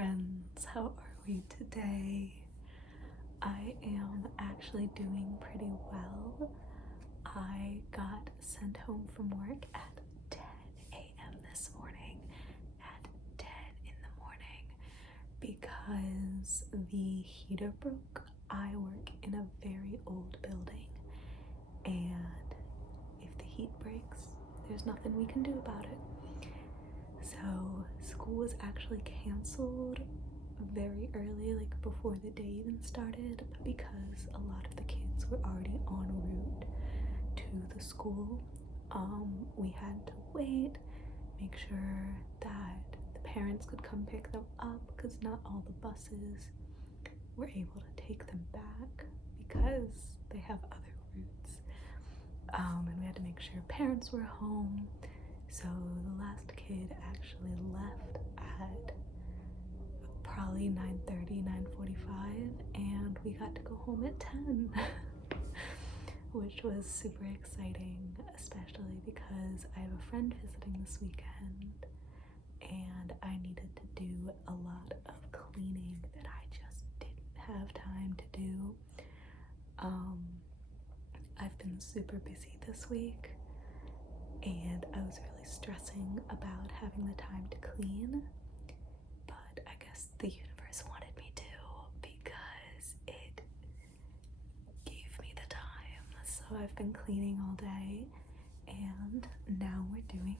friends, how are we today? I am actually doing pretty well. I got sent home from work at 10 a.m. this morning, at 10 in the morning, because the heater broke. I work in a very old building, and if the heat breaks, there's nothing we can do about it. So school was actually canceled very early, like before the day even started, but because a lot of the kids were already en route to the school, we had to wait, make sure that the parents could come pick them up, because not all the buses were able to take them back because they have other routes. And we had to make sure parents were home. So the last kid actually left at probably 9:30, 9:45, and we got to go home at 10, which was super exciting, especially because I have a friend visiting this weekend, and I needed to do a lot of cleaning that I just didn't have time to do. I've been super busy this week, and I was really stressing about having the time to clean, but I guess the universe wanted me to, because it gave me the time. So I've been cleaning all day, and now we're doing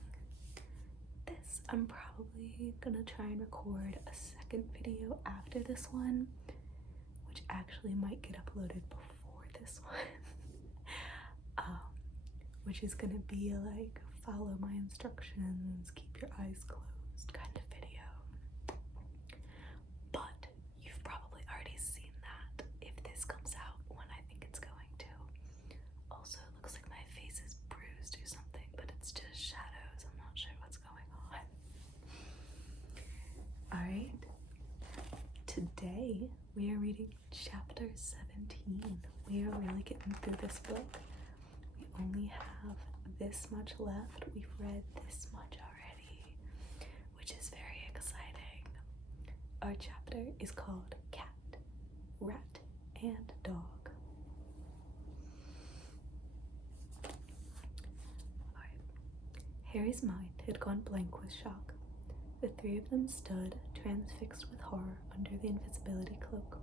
this. I'm probably gonna try and record a second video after this one, which actually might get uploaded before this one. Which is gonna be like follow my instructions, keep your eyes closed kind of video. But you've probably already seen that if this comes out when I think it's going to. Also, it looks like my face is bruised or something, but it's just shadows. I'm not sure what's going on. Alright, today we are reading chapter 17. We are really getting through this book. We only have this much left. We've read this much already, which is very exciting. Our chapter is called Cat, Rat, and Dog. Alright. Harry's mind had gone blank with shock. The three of them stood, transfixed with horror, under the invisibility cloak.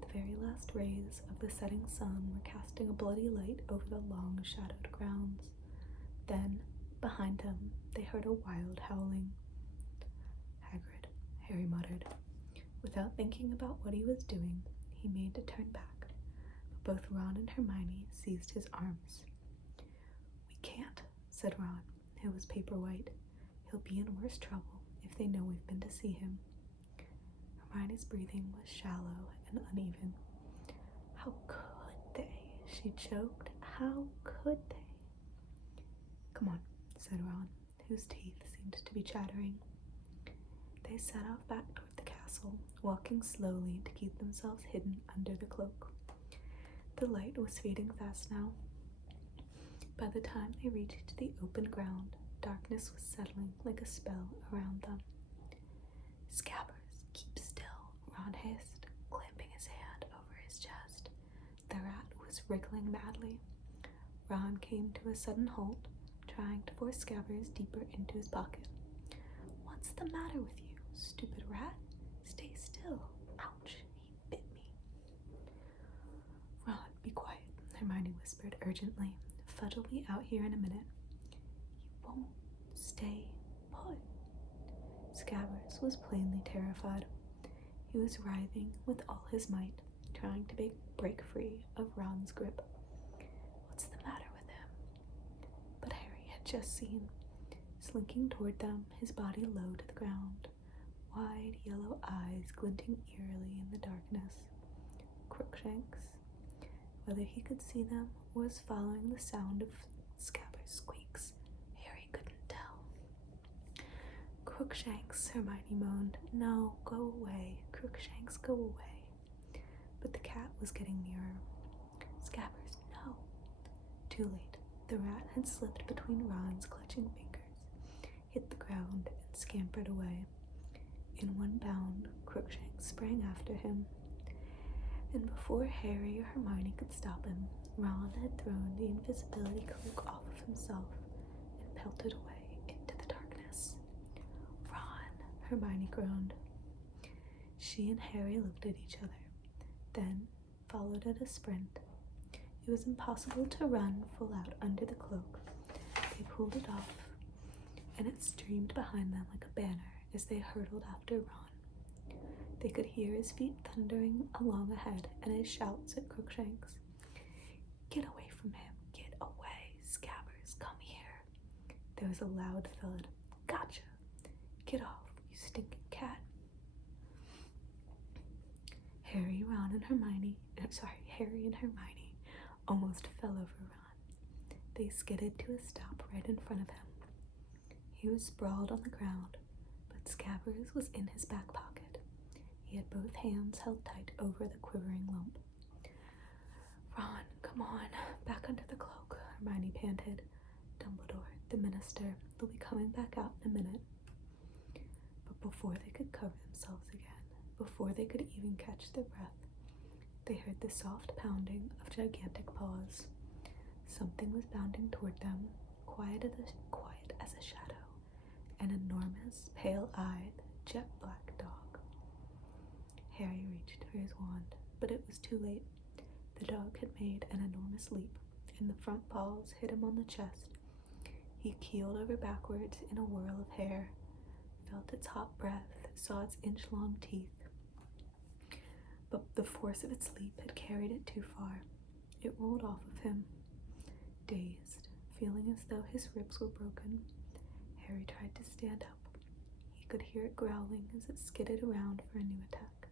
The very last rays of the setting sun were casting a bloody light over the long, shadowed grounds. Then, behind him, they heard a wild howling. Hagrid, Harry muttered. Without thinking about what he was doing, he made to turn back, but both Ron and Hermione seized his arms. We can't, said Ron, who was paper white. He'll be in worse trouble if they know we've been to see him. Hermione's breathing was shallow and uneven. How could they? She choked. How could they? Come on, said Ron, whose teeth seemed to be chattering. They set off back toward the castle, walking slowly to keep themselves hidden under the cloak. The light was fading fast now. By the time they reached the open ground, darkness was settling like a spell around them. Scabbers, keep still, Ron hissed, clamping his hand over his chest. The rat was wriggling madly. Ron came to a sudden halt, trying to force Scabbers deeper into his pocket. What's the matter with you, stupid rat? Stay still. Ouch, he bit me. Ron, be quiet, Hermione whispered urgently. Fudge'll be out here in a minute. You won't stay put. Scabbers was plainly terrified. He was writhing with all his might, trying to break free of Ron's grip. What's the matter with him? But Harry had just seen, slinking toward them, his body low to the ground, wide yellow eyes glinting eerily in the darkness. Crookshanks. Whether he could see them or was following the sound of Scabbers' squeaks, Harry couldn't tell. Crookshanks, Hermione moaned. No, go away. Crookshanks, go away. But the cat was getting nearer. Scabbers, no. Too late. The rat had slipped between Ron's clutching fingers, hit the ground, and scampered away. In one bound, Crookshanks sprang after him, and before Harry or Hermione could stop him, Ron had thrown the invisibility cloak off of himself and pelted away into the darkness. "Ron," Hermione groaned. She and Harry looked at each other, then followed at a sprint. It was impossible to run full out under the cloak. They pulled it off, and it streamed behind them like a banner as they hurtled after Ron. They could hear his feet thundering along ahead and his shouts at Crookshanks. "Get away from him! Get away! Scabbers, come here!" There was a loud thud. "Gotcha! Get off, you stinking cat!" Harry and Hermione almost fell over Ron. They skidded to a stop right in front of him. He was sprawled on the ground, but Scabbers was in his back pocket. He had both hands held tight over the quivering lump. "Ron, come on, back under the cloak," Hermione panted. "Dumbledore, the minister, they'll be coming back out in a minute." But before they could cover themselves again, before they could even catch their breath, they heard the soft pounding of gigantic paws. Something was bounding toward them, quiet as a shadow, an enormous, pale-eyed, jet-black dog. Harry reached for his wand, but it was too late. The dog had made an enormous leap, and the front paws hit him on the chest. He keeled over backwards in a whirl of hair, felt its hot breath, saw its inch-long teeth. But the force of its leap had carried it too far. It rolled off of him. Dazed, feeling as though his ribs were broken, Harry tried to stand up. He could hear it growling as it skidded around for a new attack.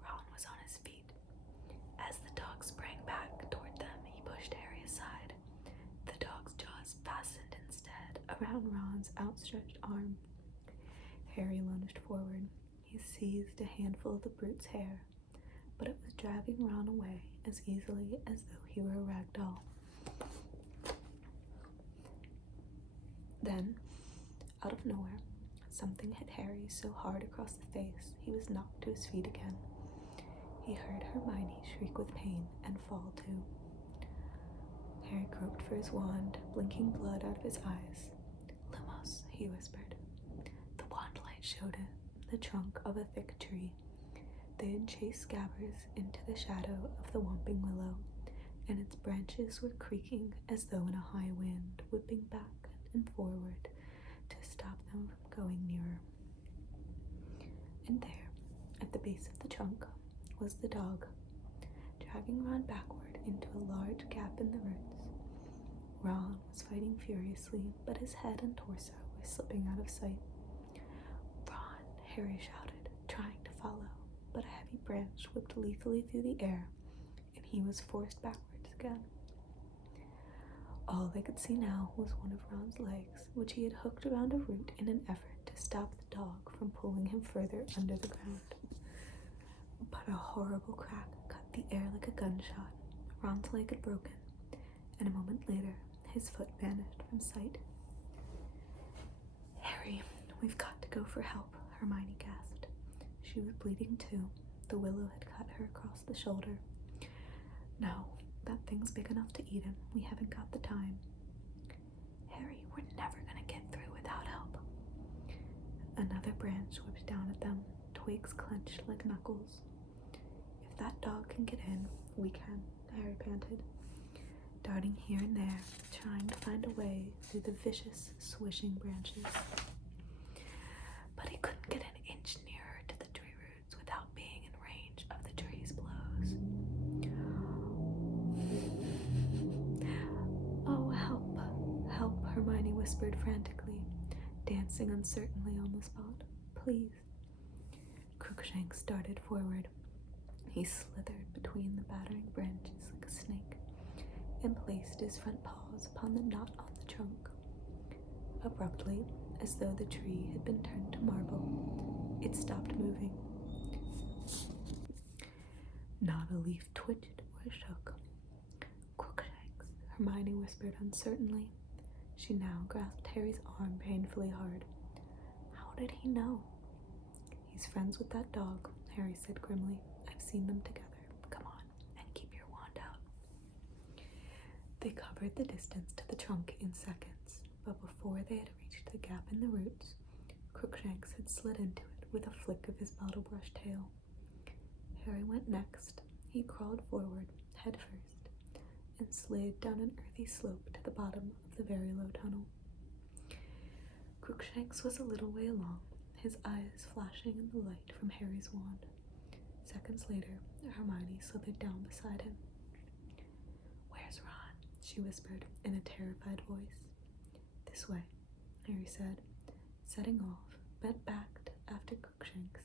Ron was on his feet. As the dog sprang back toward them, he pushed Harry aside. The dog's jaws fastened instead around Ron's outstretched arm. Harry lunged forward. He seized a handful of the brute's hair, but it was dragging Ron away as easily as though he were a rag doll. Then, out of nowhere, something hit Harry so hard across the face he was knocked to his feet again. He heard Hermione shriek with pain and fall too. Harry groped for his wand, blinking blood out of his eyes. "Lumos," he whispered. The wand light showed it, the trunk of a thick tree. They had chased Scabbers into the shadow of the Whomping Willow, and its branches were creaking as though in a high wind, whipping back and forward to stop them from going nearer. And there, at the base of the trunk, was the dog, dragging Ron backward into a large gap in the roots. Ron was fighting furiously, but his head and torso were slipping out of sight. "Ron," Harry shouted, trying to follow, but a heavy branch whipped lethally through the air, and he was forced backwards again. All they could see now was one of Ron's legs, which he had hooked around a root in an effort to stop the dog from pulling him further under the ground. But a horrible crack cut the air like a gunshot. Ron's leg had broken, and a moment later, his foot vanished from sight. "Harry, we've got to go for help," Hermione gasped. She was bleeding too. The willow had cut her across the shoulder. "No, that thing's big enough to eat him. We haven't got the time." "Harry, we're never gonna get through without help." Another branch whipped down at them, twigs clenched like knuckles. "If that dog can get in, we can," Harry panted, darting here and there, trying to find a way through the vicious, swishing branches. But he couldn't get an inch nearer to the tree roots without being in range of the tree's blows. "Oh, help, help," Hermione whispered frantically, dancing uncertainly on the spot. "Please." Crookshanks darted forward. He slithered between the battering branches like a snake and placed his front paws upon the knot on the trunk. Abruptly, as though the tree had been turned to marble, it stopped moving. Not a leaf twitched or shook. "Crookshanks," Hermione whispered uncertainly. She now grasped Harry's arm painfully hard. "How did he know?" He's friends with that dog, Harry said grimly. I've seen them together. Come on, and keep your wand out. They covered the distance to the trunk in seconds, but before they had reached the gap in the roots, Crookshanks had slid into it with a flick of his bottle brush tail. Harry went next. He crawled forward, head first, and slid down an earthy slope to the bottom of the very low tunnel. Crookshanks was a little way along, his eyes flashing in the light from Harry's wand. Seconds later, Hermione slithered down beside him. Where's Ron? She whispered in a terrified voice. This way, Harry said, setting off, bent back after Crookshanks.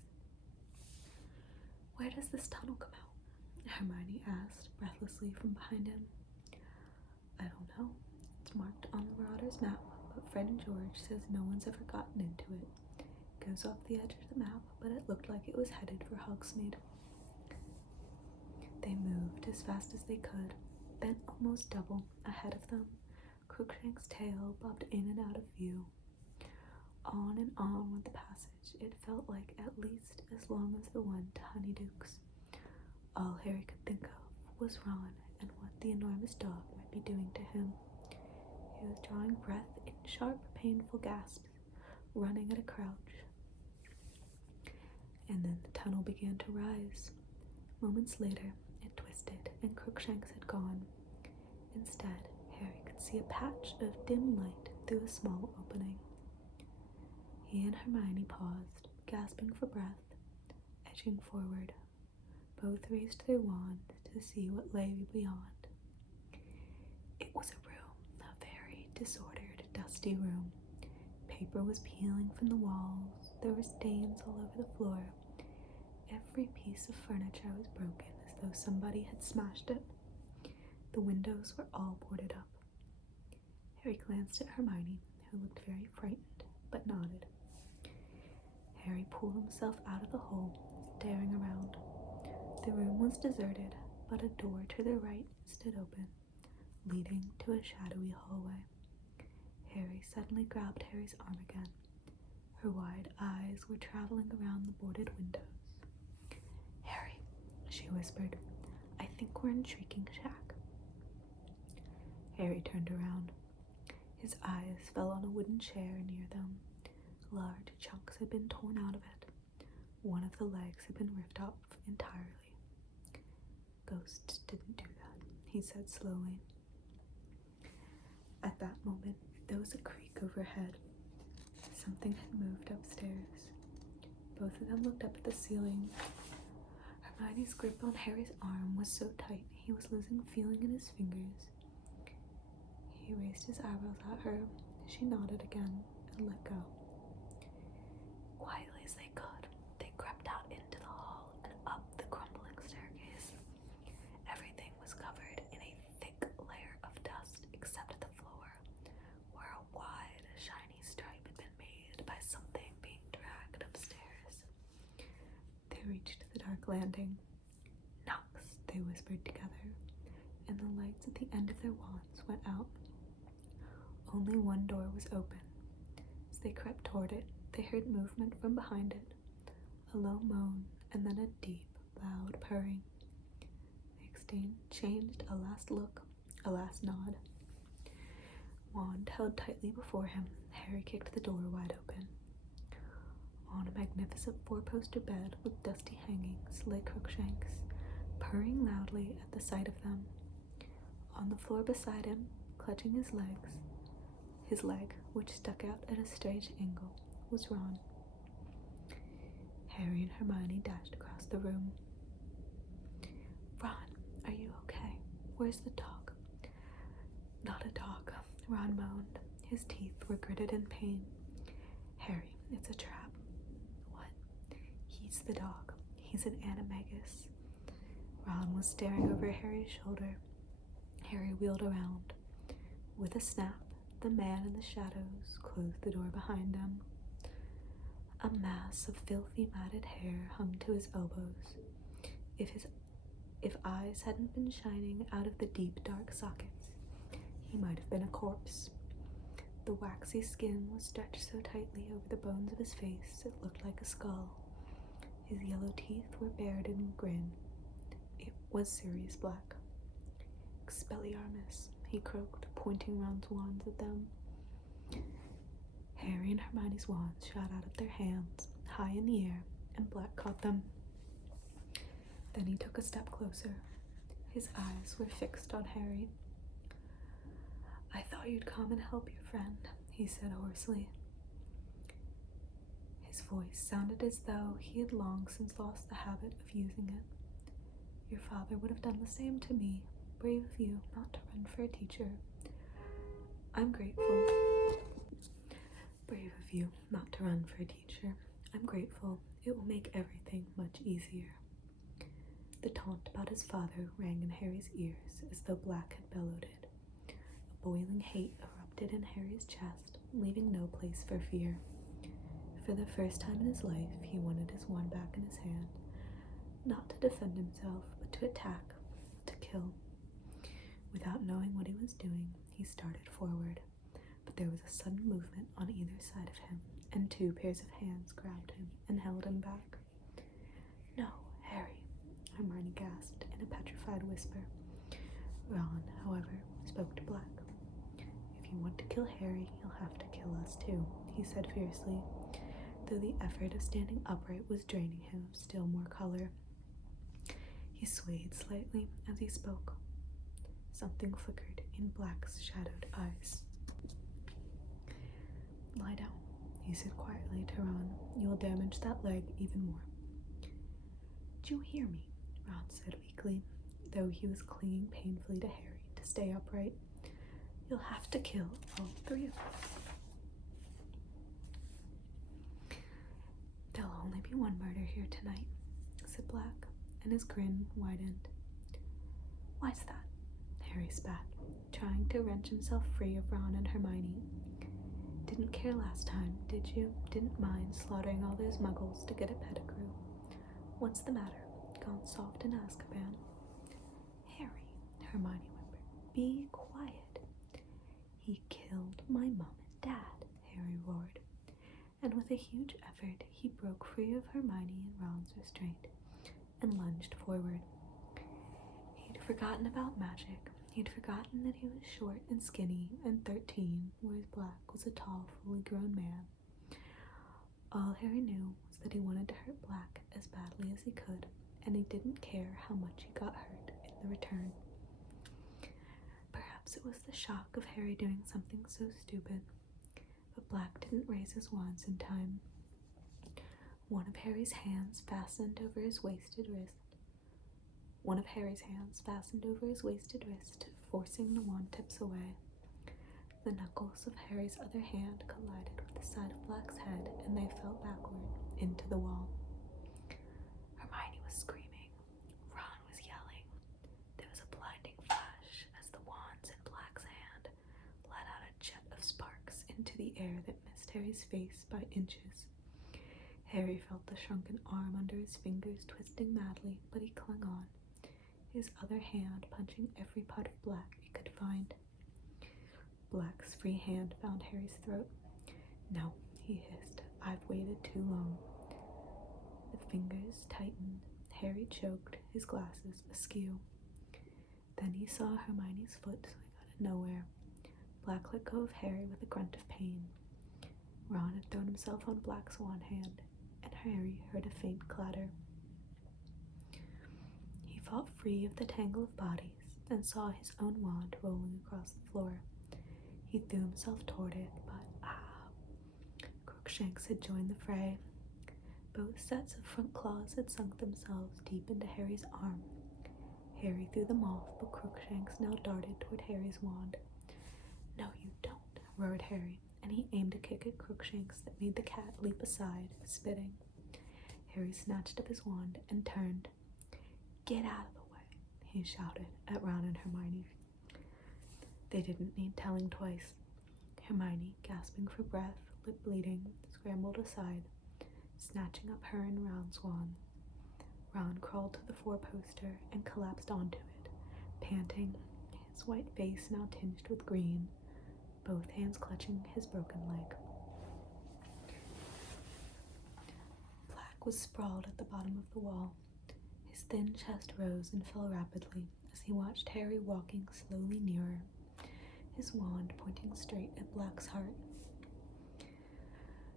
Where does this tunnel come out? Hermione asked breathlessly from behind him. I don't know. It's marked on the Marauder's map, but Fred and George says no one's ever gotten into it. It goes off the edge of the map, but it looked like it was headed for Hogsmeade. They moved as fast as they could, bent almost double ahead of them. Crookshanks' tail bobbed in and out of view. On and on went the passage. It felt like at least as long as the one to Honeyduke's. All Harry could think of was Ron and what the enormous dog might be doing to him. He was drawing breath in sharp, painful gasps, running at a crouch. And then the tunnel began to rise. Moments later, it twisted, and Crookshanks had gone. Instead, Harry could see a patch of dim light through a small opening. He and Hermione paused, gasping for breath, edging forward. Both raised their wands to see what lay beyond. It was a room, a very disordered, dusty room. Paper was peeling from the walls. There were stains all over the floor. Every piece of furniture was broken, as though somebody had smashed it. The windows were all boarded up. Harry glanced at Hermione, who looked very frightened, but nodded. Harry pulled himself out of the hole, staring around. The room was deserted, but a door to the right stood open, leading to a shadowy hallway. Harry suddenly grabbed Harry's arm again. Her wide eyes were traveling around the boarded windows. Harry, she whispered, I think we're in Shrieking Shack. Harry turned around. His eyes fell on a wooden chair near them. Large chunks had been torn out of it. One of the legs had been ripped off entirely. Ghosts didn't do that, he said slowly. At that moment, there was a creak overhead. Something had moved upstairs. Both of them looked up at the ceiling. Hermione's grip on Harry's arm was so tight he was losing feeling in his fingers. He raised his eyebrows at her. She nodded again and let go. Quietly as they could, they crept out into the hall and up the crumbling staircase. Everything was covered in a thick layer of dust except the floor, where a wide, shiny stripe had been made by something being dragged upstairs. They reached the dark landing. Knox, they whispered together, and the lights at the end of their wands went out. Only one door was open. As they crept toward it, they heard movement from behind it, a low moan, and then a deep, loud purring. They exchanged a last look, a last nod. Wand held tightly before him, Harry kicked the door wide open. On a magnificent four-poster bed with dusty hangings lay Crookshanks, purring loudly at the sight of them. On the floor beside him, clutching his leg, which stuck out at a strange angle, was Ron. Harry and Hermione dashed across the room. Ron, are you okay? Where's the dog? Not a dog, Ron moaned. His teeth were gritted in pain. Harry, it's a trap. What? He's the dog. He's an animagus. Ron was staring over Harry's shoulder. Harry wheeled around. With a snap, the man in the shadows closed the door behind them. A mass of filthy matted hair hung to his elbows. If eyes hadn't been shining out of the deep dark sockets, he might have been a corpse. The waxy skin was stretched so tightly over the bones of his face it looked like a skull. His yellow teeth were bared in a grin. It was Sirius Black. "Expelliarmus," he croaked, pointing Ron's wands at them. Harry and Hermione's wands shot out of their hands, high in the air, and Black caught them. Then he took a step closer. His eyes were fixed on Harry. "I thought you'd come and help your friend," he said hoarsely. His voice sounded as though he had long since lost the habit of using it. "Your father would have done the same to me. Brave of you not to run for a teacher. I'm grateful. Brave of you not to run for a teacher. I'm grateful. It will make everything much easier." The taunt about his father rang in Harry's ears as though Black had bellowed it. A boiling hate erupted in Harry's chest, leaving no place for fear. For the first time in his life, he wanted his wand back in his hand, not to defend himself, but to attack, to kill. Without knowing what he was doing, he started forward, but there was a sudden movement on either side of him, and two pairs of hands grabbed him and held him back. "No, Harry," Hermione gasped in a petrified whisper. Ron, however, spoke to Black. "If you want to kill Harry, you'll have to kill us too," he said fiercely, though the effort of standing upright was draining him of still more color. He swayed slightly as he spoke. Something flickered in Black's shadowed eyes. "Lie down," he said quietly to Ron. "You will damage that leg even more." "Did you hear me?" Ron said weakly, though he was clinging painfully to Harry to stay upright. "You'll have to kill all three of us." "There'll only be one murder here tonight," said Black, and his grin widened. "Why's that?" Harry spat, trying to wrench himself free of Ron and Hermione. "Didn't care last time, did you? Didn't mind slaughtering all those muggles to get a Pettigrew. What's the matter? Gone soft in Azkaban?" "Harry," Hermione whimpered, "be quiet." "He killed my mom and dad," Harry roared, and with a huge effort he broke free of Hermione and Ron's restraint and lunged forward. He'd forgotten about magic. He'd forgotten that he was short and skinny and 13, whereas Black was a tall, fully grown man. All Harry knew was that he wanted to hurt Black as badly as he could, and he didn't care how much he got hurt in the return. Perhaps it was the shock of Harry doing something so stupid, but Black didn't raise his wands in time. One of Harry's hands fastened over his wasted wrist, forcing the wand tips away. The knuckles of Harry's other hand collided with the side of Black's head, and they fell backward into the wall. Hermione was screaming. Ron was yelling. There was a blinding flash as the wands in Black's hand let out a jet of sparks into the air that missed Harry's face by inches. Harry felt the shrunken arm under his fingers twisting madly, but he clung on, his other hand punching every part of Black it could find. Black's free hand found Harry's throat. "No," he hissed. "I've waited too long." The fingers tightened. Harry choked, his glasses askew. Then he saw Hermione's foot swing out of nowhere. Black let go of Harry with a grunt of pain. Ron had thrown himself on Black's wand hand, and Harry heard a faint clatter. He fought free of the tangle of bodies and saw his own wand rolling across the floor. He threw himself toward it, but Crookshanks had joined the fray. Both sets of front claws had sunk themselves deep into Harry's arm. Harry threw them off, but Crookshanks now darted toward Harry's wand. "No, you don't," roared Harry, and he aimed a kick at Crookshanks that made the cat leap aside, spitting. Harry snatched up his wand and turned. "Get out of the way," he shouted at Ron and Hermione. They didn't need telling twice. Hermione, gasping for breath, lip bleeding, scrambled aside, snatching up her and Ron's wand. Ron crawled to the four-poster and collapsed onto it, panting, his white face now tinged with green, both hands clutching his broken leg. Black Black was sprawled at the bottom of the wall. His thin chest rose and fell rapidly as he watched Harry walking slowly nearer, his wand pointing straight at Black's heart.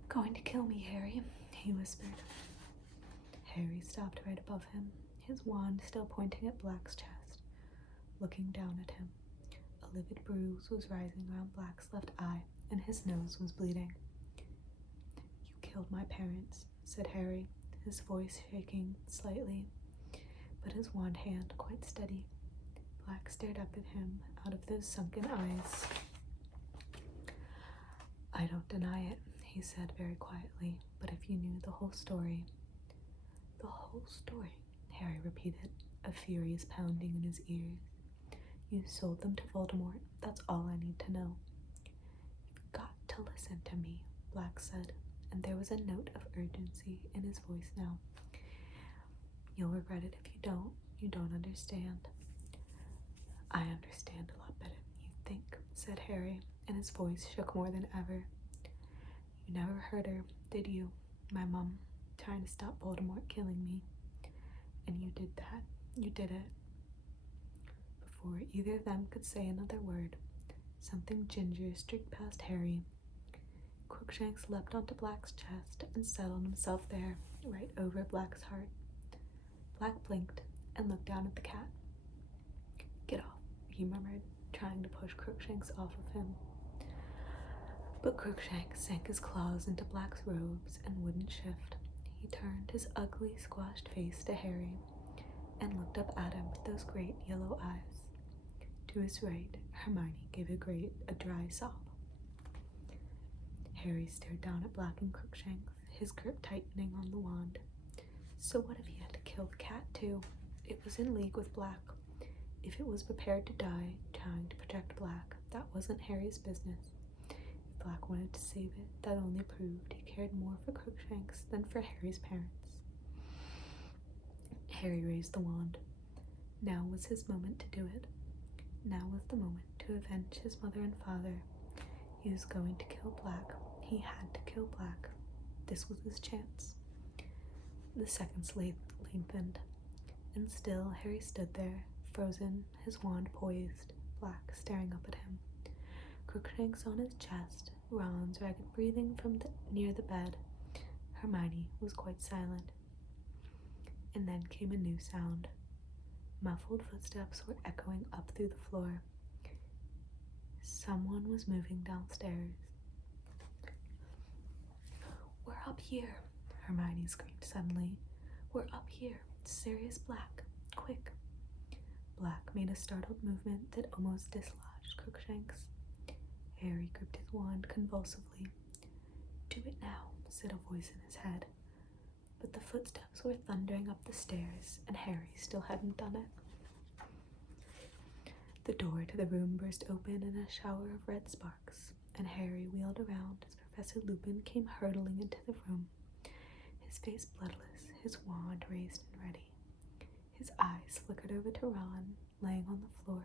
"Going to kill me, Harry," he whispered. Harry stopped right above him, his wand still pointing at Black's chest, looking down at him. A livid bruise was rising around Black's left eye, and his nose was bleeding. "You killed my parents," said Harry, his voice shaking slightly, but his wand hand quite steady. Black stared up at him out of those sunken eyes. "I don't deny it," he said very quietly, "but if you knew the whole story—" "The whole story," Harry repeated, a furious pounding in his ears. "You sold them to Voldemort, that's all I need to know." "You've got to listen to me," Black said, and there was a note of urgency in his voice now. "You'll regret it if you don't. You don't understand." "I understand a lot better than you think," said Harry, and his voice shook more than ever. "You never heard her, did you? My mom, trying to stop Voldemort killing me. And you did that. You did it." Before either of them could say another word, something ginger streaked past Harry. Crookshanks leapt onto Black's chest and settled himself there, right over Black's heart. Black blinked and looked down at the cat. "Get off," he murmured, trying to push Crookshanks off of him. But Crookshanks sank his claws into Black's robes and wouldn't shift. He turned his ugly, squashed face to Harry and looked up at him with those great yellow eyes. To his right, Hermione gave a dry sob. Harry stared down at Black and Crookshanks, his grip tightening on the wand. So what if he had to kill the cat too? It was in league with Black. If it was prepared to die, trying to protect Black, that wasn't Harry's business. If Black wanted to save it, that only proved he cared more for Crookshanks than for Harry's parents. Harry raised the wand. Now was his moment to do it. Now was the moment to avenge his mother and father. He was going to kill Black. He had to kill Black. This was his chance. The seconds lengthened, and still Harry stood there, frozen, his wand poised, Black staring up at him. Crookshanks on his chest, Ron's ragged breathing from near the bed. Hermione was quite silent. And then came a new sound. Muffled footsteps were echoing up through the floor. Someone was moving downstairs. "We're up here," Hermione screamed suddenly. "We're up here. Sirius Black. Quick." Black made a startled movement that almost dislodged Crookshanks. Harry gripped his wand convulsively. "Do it now," said a voice in his head. But the footsteps were thundering up the stairs, and Harry still hadn't done it. The door to the room burst open in a shower of red sparks, and Harry wheeled around as Professor Lupin came hurtling into the room, his face bloodless, his wand raised and ready. His eyes flickered over to Ron, laying on the floor,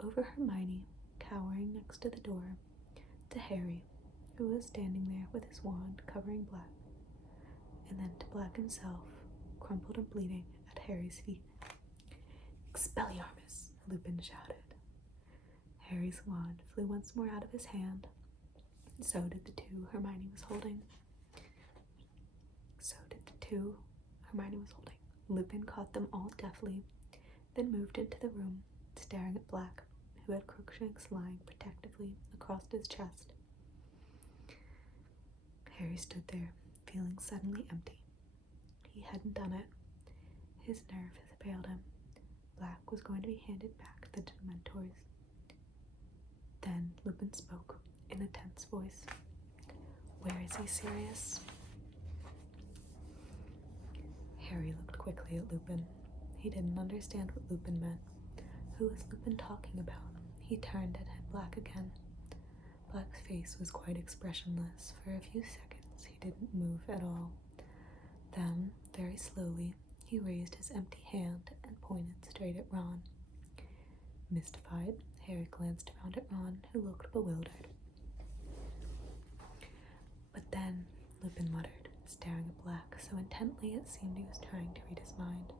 over Hermione, cowering next to the door, to Harry, who was standing there with his wand covering Black, and then to Black himself, crumpled and bleeding at Harry's feet. "Expelliarmus!" Lupin shouted. Harry's wand flew once more out of his hand. So did the two Hermione was holding. Lupin caught them all deftly, then moved into the room, staring at Black, who had Crookshanks lying protectively across his chest. Harry stood there, feeling suddenly empty. He hadn't done it. His nerve had failed him. Black was going to be handed back to the Dementors. Then Lupin spoke, in a tense voice. "Where is he, Sirius?" Harry looked quickly at Lupin. He didn't understand what Lupin meant. Who was Lupin talking about? He turned at Black again. Black's face was quite expressionless. For a few seconds, he didn't move at all. Then, very slowly, he raised his empty hand and pointed straight at Ron. Mystified, Harry glanced around at Ron, who looked bewildered. But then, Lupin muttered, staring at Black so intently it seemed he was trying to read his mind.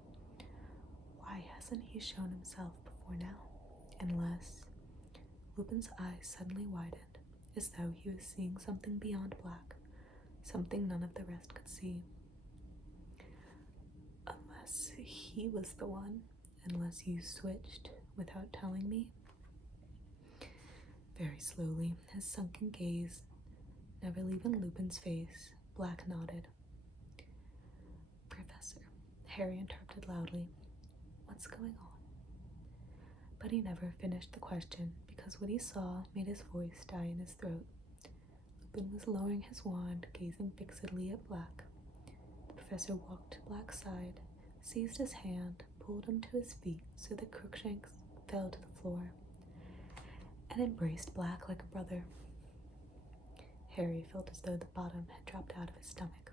Why hasn't he shown himself before now? Unless... Lupin's eyes suddenly widened, as though he was seeing something beyond Black, something none of the rest could see. Unless he was the one, unless you switched without telling me. Very slowly, his sunken gaze never leaving Lupin's face, Black nodded. Professor, Harry interrupted loudly. What's going on? But he never finished the question, because what he saw made his voice die in his throat. Lupin was lowering his wand, gazing fixedly at Black. The professor walked to Black's side, seized his hand, pulled him to his feet so that Crookshanks fell to the floor, and embraced Black like a brother. Harry felt as though the bottom had dropped out of his stomach.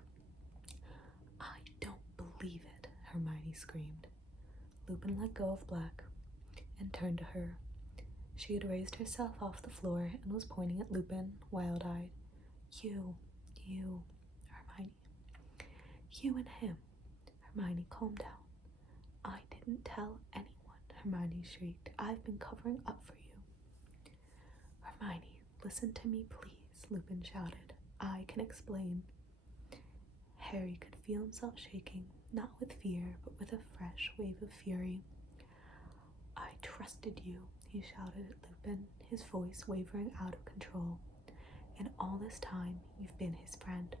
I don't believe it, Hermione screamed. Lupin let go of Black and turned to her. She had raised herself off the floor and was pointing at Lupin, wild-eyed. You, Hermione. You and him. Hermione, calm down. I didn't tell anyone, Hermione shrieked. I've been covering up for you. Hermione, listen to me, please, Lupin shouted. I can explain. Harry could feel himself shaking, not with fear, but with a fresh wave of fury. I trusted you, he shouted at Lupin, his voice wavering out of control. And all this time, you've been his friend.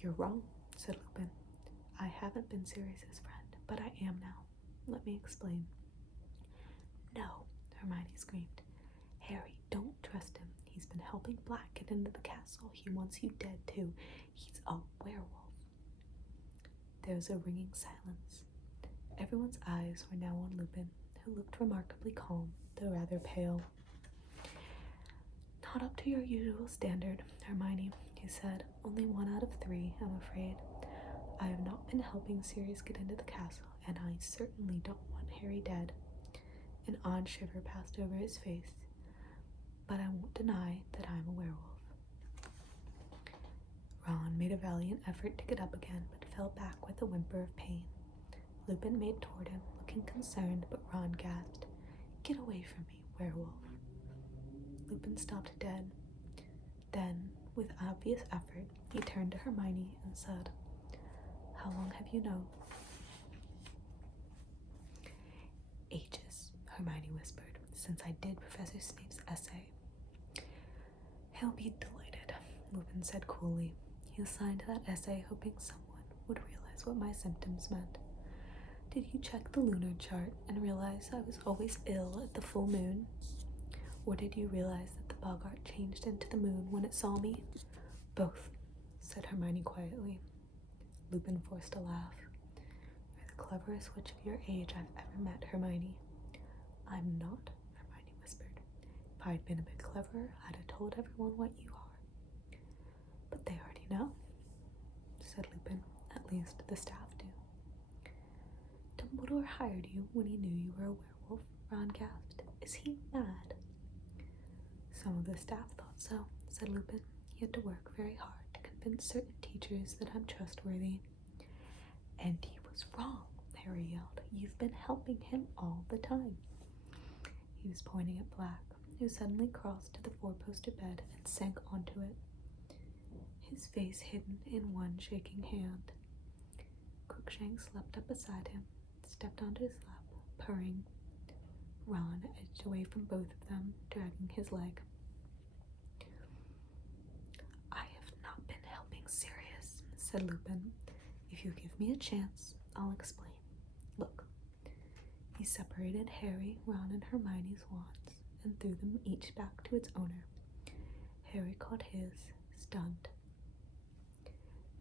You're wrong, said Lupin. I haven't been Sirius's friend, but I am now. Let me explain. No, Hermione screamed. Harry, don't trust him. He's been helping Black get into the castle. He wants you dead, too. He's a werewolf. There was a ringing silence. Everyone's eyes were now on Lupin, who looked remarkably calm, though rather pale. Not up to your usual standard, Hermione, he said. Only 1 out of 3, I'm afraid. I have not been helping Sirius get into the castle, and I certainly don't want Harry dead. An odd shiver passed over his face, but I won't deny that I'm a werewolf. Ron made a valiant effort to get up again, but fell back with a whimper of pain. Lupin made toward him, looking concerned, but Ron gasped, Get away from me, werewolf. Lupin stopped dead. Then, with obvious effort, he turned to Hermione and said, How long have you known? Ages, Hermione whispered, since I did Professor Snape's essay. He'll be delighted, Lupin said coolly. He assigned that essay hoping someone would realize what my symptoms meant. Did you check the lunar chart and realize I was always ill at the full moon? Or did you realize that the boggart changed into the moon when it saw me? Both, said Hermione quietly. Lupin forced a laugh. You're the cleverest witch of your age I've ever met, Hermione. I'm not, Hermione whispered. If I'd been a bit cleverer, I'd have told everyone what you are. But they already know, said Lupin. At least the staff do. Dumbledore hired you when he knew you were a werewolf, Ron gasped. Is he mad? Some of the staff thought so, said Lupin. He had to work very hard to convince certain teachers that I'm trustworthy. And he was wrong, Harry yelled. You've been helping him all the time. He was pointing at Black, who suddenly crossed to the 4-poster bed and sank onto it, his face hidden in one shaking hand. Crookshanks leapt up beside him, stepped onto his lap, purring. Ron edged away from both of them, dragging his leg. I have not been helping Sirius, said Lupin. If you give me a chance, I'll explain. Look. He separated Harry, Ron, and Hermione's wands and threw them each back to its owner. Harry caught his, stunned.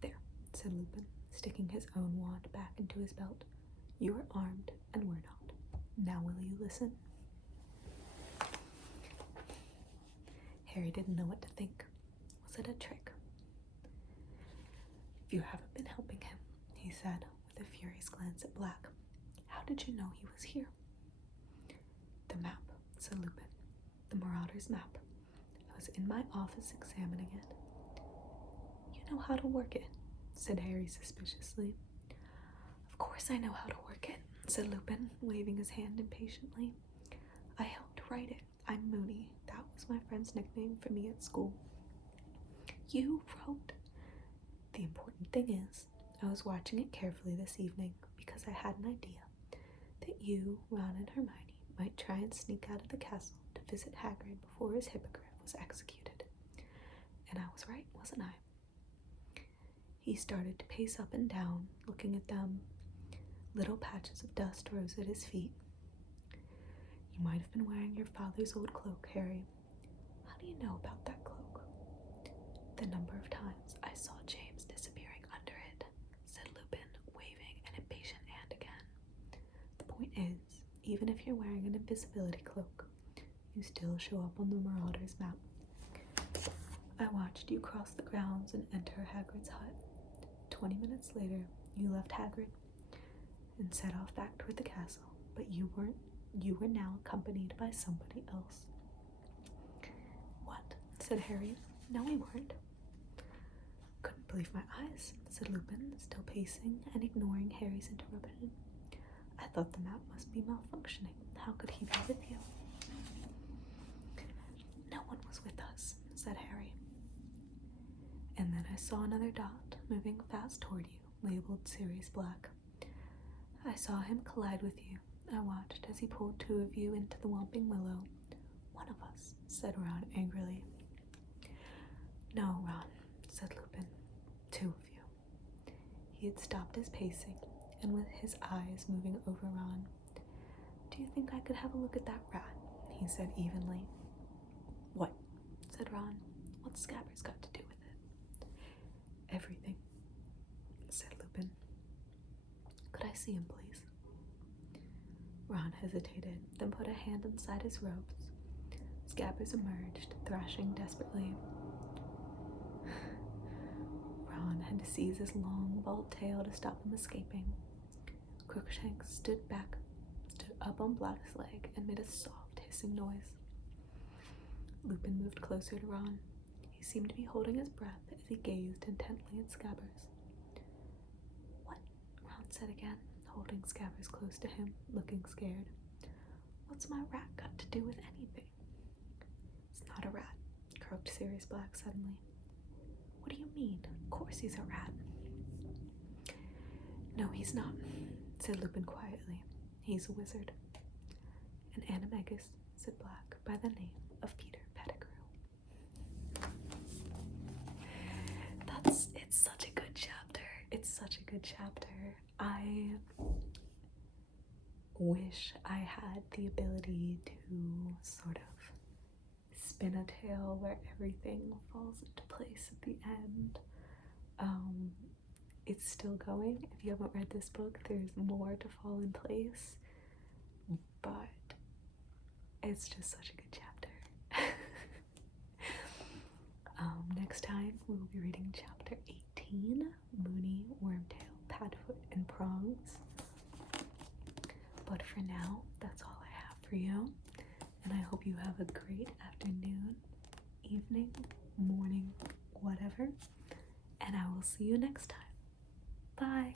There, said Lupin, sticking his own wand back into his belt. You are armed, and we're not. Now will you listen? Harry didn't know what to think. Was it a trick? You haven't been helping him, he said, with a furious glance at Black. How did you know he was here? The map, said Lupin. The Marauder's map. I was in my office examining it. You you know how to work it?" said Harry suspiciously. "Of course I know how to work it," said Lupin, waving his hand impatiently. "I helped write it. I'm Moony. That was my friend's nickname for me at school." "You wrote—" "The important thing is, I was watching it carefully this evening because I had an idea that you, Ron, and Hermione might try and sneak out of the castle to visit Hagrid before his hippogriff was executed. And I was right, wasn't I?" He started to pace up and down, looking at them. Little patches of dust rose at his feet. "You might have been wearing your father's old cloak, Harry. How do you know about that cloak?" "The number of times I saw James disappearing under it," said Lupin, waving an impatient hand again. "The point is, even if you're wearing an invisibility cloak, you still show up on the Marauder's map. I watched you cross the grounds and enter Hagrid's hut. 20 minutes later, you left Hagrid and set off back toward the castle, but you weren't. You were now accompanied by somebody else." "What?" said Harry. "No, we weren't." "Couldn't believe my eyes," said Lupin, still pacing and ignoring Harry's interruption. "I thought the map must be malfunctioning. How could he be with you?" "No one was with us," said Harry. "And then I saw another dot moving fast toward you, labeled Sirius Black. I saw him collide with you. I watched as he pulled two of you into the Whomping Willow." "One of us," said Ron angrily. "No, Ron," said Lupin. "Two of you." He had stopped his pacing, and with his eyes moving over Ron. "Do you think I could have a look at that rat?" he said evenly. "What?" said Ron. "What's Scabbers got to do with it?" "Everything," said Lupin. "Could I see him, please?" Ron hesitated, then put a hand inside his robes. Scabbers emerged, thrashing desperately. Ron had to seize his long, bald tail to stop him escaping. Crookshanks stood up on Black's leg and made a soft, hissing noise. Lupin moved closer to Ron. He seemed to be holding his breath as he gazed intently at Scabbers. "What?" Ron said again, holding Scabbers close to him, looking scared. "What's my rat got to do with anything?" "It's not a rat," croaked Sirius Black suddenly. "What do you mean? Of course he's a rat." "No, he's not," said Lupin quietly. "He's a wizard. An animagus," said Black, "by the name of Peter Pettigrew." It's such a good chapter. It's such a good chapter. I wish I had the ability to sort of spin a tale where everything falls into place at the end. It's still going. If you haven't read this book, there's more to fall in place, but it's just such a good chapter. Next time we will be reading chapter 18, Moony, Wormtail, Padfoot, and Prongs. But for now, that's all I have for you, and I hope you have a great afternoon, evening, morning, whatever, and I will see you next time. Bye!